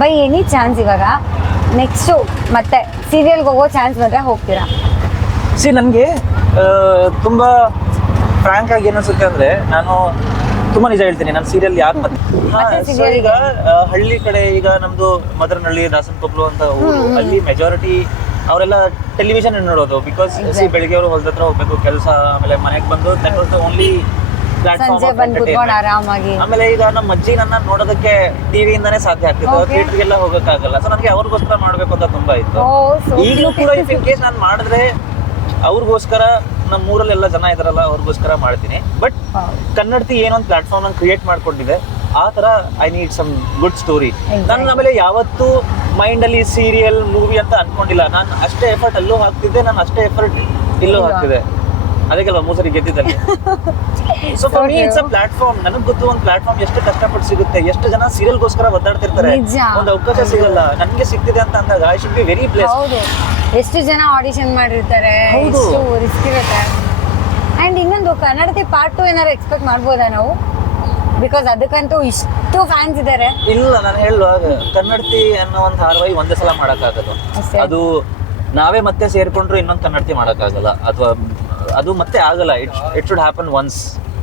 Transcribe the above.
By any chance ಇವಾಗ next ಮತ್ತೆ ಸೀರಿಯಲ್ಗೆ ಹೋಗೋ ಚಾನ್ಸ್ ಬಂದರೆ ಹೋಗ್ತೀರಾ? ನನಗೆ ತುಂಬ ಫ್ರ್ಯಾಂಕ್ ಆಗಿ ಏನಿಸುತ್ತೆ ಅಂದರೆ, ನಾನು ತುಂಬ ನಿಜ ಹೇಳ್ತೀನಿ, ನಾನು ಸೀರಿಯಲ್ ಯಾಕೆ ಈಗ ಹಳ್ಳಿ ಕಡೆ, ಈಗ ನಮ್ಮದು ಮದರನಹಳ್ಳಿ, ದಾಸನಕೊಪ್ಲು ಅಂತ ಊರು, ಅಲ್ಲಿ ಮೆಜಾರಿಟಿ ಅವರೆಲ್ಲ ಟೆಲಿವಿಷನ್ ನೋಡೋದು. ಬಿಕಾಸ್ ಬೆಳಿಗ್ಗೆ ಅವರು ಹೊಲದ ಹತ್ರ ಹೋಗ್ಬೇಕು ಕೆಲಸ, ಆಮೇಲೆ ಮನೆಗೆ ಬಂದು that was the only platform. ಆಮೇಲೆ ಈಗ ನಮ್ಮ ಅಜ್ಜಿ ನನ್ನ ನೋಡೋದಕ್ಕೆ ಟಿವಿಯಿಂದಾನೇ ಸಾಧ್ಯ ಆಗ್ತಿತ್ತು, ಥಿಯೇಟರ್ಗೆಲ್ಲ ಹೋಗೋಕ್ಕಾಗಲ್ಲ. ಸೊ ನನಗೆ ಅವ್ರಿಗೋಸ್ಕರ ಮಾಡ್ಬೇಕು ಅಂತ ತುಂಬಾ ಇತ್ತು. ಈಗಲೂ ಕೂಡ ಇಫ್ ಇನ್ ಕೇಸ್ ನಾನು ಮಾಡಿದ್ರೆ ಅವ್ರಿಗೋಸ್ಕರ, ನಮ್ಮ ಊರಲ್ಲೆಲ್ಲ ಜನ ಇದಾರಲ್ಲ ಅವ್ರಿಗೋಸ್ಕರ ಮಾಡ್ತೀನಿ. ಬಟ್ ಕನ್ನಡತಿ ಏನೊಂದು ಪ್ಲಾಟ್ಫಾರ್ಮ್ ನಾನು ಕ್ರಿಯೇಟ್ ಮಾಡ್ಕೊಂಡಿದೆ, ಆ ತರ I need some good story. ನನ್ನ ಆಮೇಲೆ ಯಾವತ್ತೂ ಮೈಂಡ್ ಅಲ್ಲಿ ಸೀರಿಯಲ್ ಮೂವಿ ಅಂತ ಅನ್ಕೊಂಡಿಲ್ಲ. ನಾನು ಅಷ್ಟೇ ಎಫರ್ಟ್ ಅಲ್ಲೂ ಹಾಕ್ತಿದ್ದೆ, ನಾನು ಅಷ್ಟೇ ಎಫರ್ಟ್ ಇಲ್ಲೂ ಹಾಕ್ತಿದ್ದೆ. ಅದಕ್ಕೆಲ್ವಾ ಮೂಸರಿ ಗೆದ್ದಿದ್ದಲ್ಲಿ. So for me it's a platform. ನನಗೆ ಗೊತ್ತು ಒಂದು ಪ್ಲಾಟ್ಫಾರ್ಮ್ ಎಷ್ಟು ಕಷ್ಟಪಟ್ಟು ಸಿಗುತ್ತೆ, ಎಷ್ಟು ಜನ ಸೀರಿಯಲ್ಗೋಸ್ಕರ ಒದ್ದಾಡ್ತಿರ್ತಾರೆ, ಒಂದು ಅವಕಾಶ ಸಿಗಲ್ಲ. ನನಗೆ ಸಿಗ್ತಿದೆ ಅಂತ ಅಂದಾಗ I should be very blessed. ಎಷ್ಟು ಜನ ಆಡಿಷನ್ ಮಾಡಿರ್ತಾರೆ, ಎಷ್ಟು ರಿಸ್ಕ್ ಇರುತ್ತೆ. ಅಂಡ್ ಇನ್ನೊಂದು ಕನ್ನಡತಿ ಪಾರ್ಟ್ 2 ಏನಾದ್ರು ಎಕ್ಸ್ಪೆಕ್ಟ್ ಮಾಡ್ಬೋದಾ ನಾವು? ಬಿಕಾಸ್ ಅದಕ್ಕಂತೂ ಇಷ್ಟು ಫ್ಯಾನ್ಸ್ ಇದ್ದಾರೆ. ಇಲ್ಲ, ನಾನು ಹೇಳುವಾಗ ಕನ್ನಡತಿ ಅನ್ನೋ ಒಂದು ಧಾರಾವಾಹಿ ಒಂದೇ ಸಲ ಮಾಡೋಕ್ಕಾಗದು. ಅದು ನಾವೇ ಮತ್ತೆ ಸೇರ್ಕೊಂಡ್ರು ಇನ್ನೊಂದು ಕನ್ನಡತಿ ಮಾಡೋಕ್ಕಾಗಲ್ಲ, ಅಥವಾ ಅದು ಮತ್ತೆ ಆಗಲ್ಲ. It should happen once.